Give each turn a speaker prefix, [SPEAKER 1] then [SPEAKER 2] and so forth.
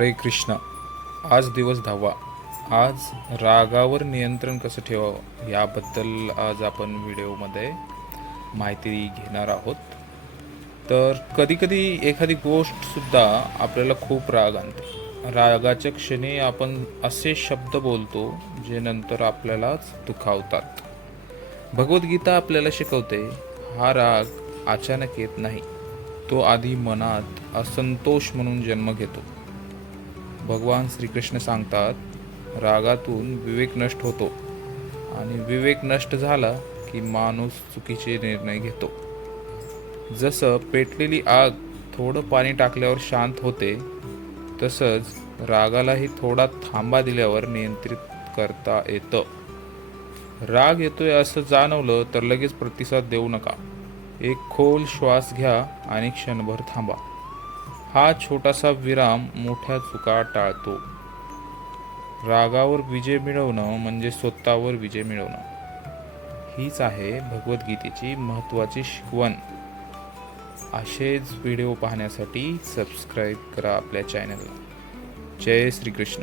[SPEAKER 1] हरे कृष्ण. आज दिवस दहावा आज रागावर नियंत्रण कसं ठेवावं? याबद्दल आज आपण व्हिडिओमध्ये माहिती घेणार आहोत. तर कधीकधी एखादी गोष्टसुद्धा आपल्याला खूप राग आणते. रागाच्या क्षणी आपण असे शब्द बोलतो जे नंतर आपल्यालाच दुखावतात. भगवद्गीता आपल्याला शिकवते हा राग अचानक येत नाही. तो आधी मनात असंतोष म्हणून जन्म घेतो. भगवान श्रीकृष्ण सांगतात रागातून विवेक नष्ट होतो आणि विवेक नष्ट झाला की माणूस चुकीचे निर्णय घेतो. जसं पेटलेली आग थोडं पाणी टाकल्यावर शांत होते तसंच रागालाही थोडा थांबा दिल्यावर नियंत्रित करता येतं. राग येतोय असं जाणवलं तर लगेच प्रतिसाद देऊ नका. एक खोल श्वास घ्या आणि क्षणभर थांबा. हा छोटासा विराम मोठ्या चुका टाळतो. रागावर विजय मिळवणं म्हणजे स्वतःवर विजय मिळवणं. हीच आहे भगवद्गीतेची महत्त्वाची शिकवण. असेच व्हिडिओ पाहण्यासाठी सबस्क्राईब करा आपल्या चॅनलला. जय श्रीकृष्ण.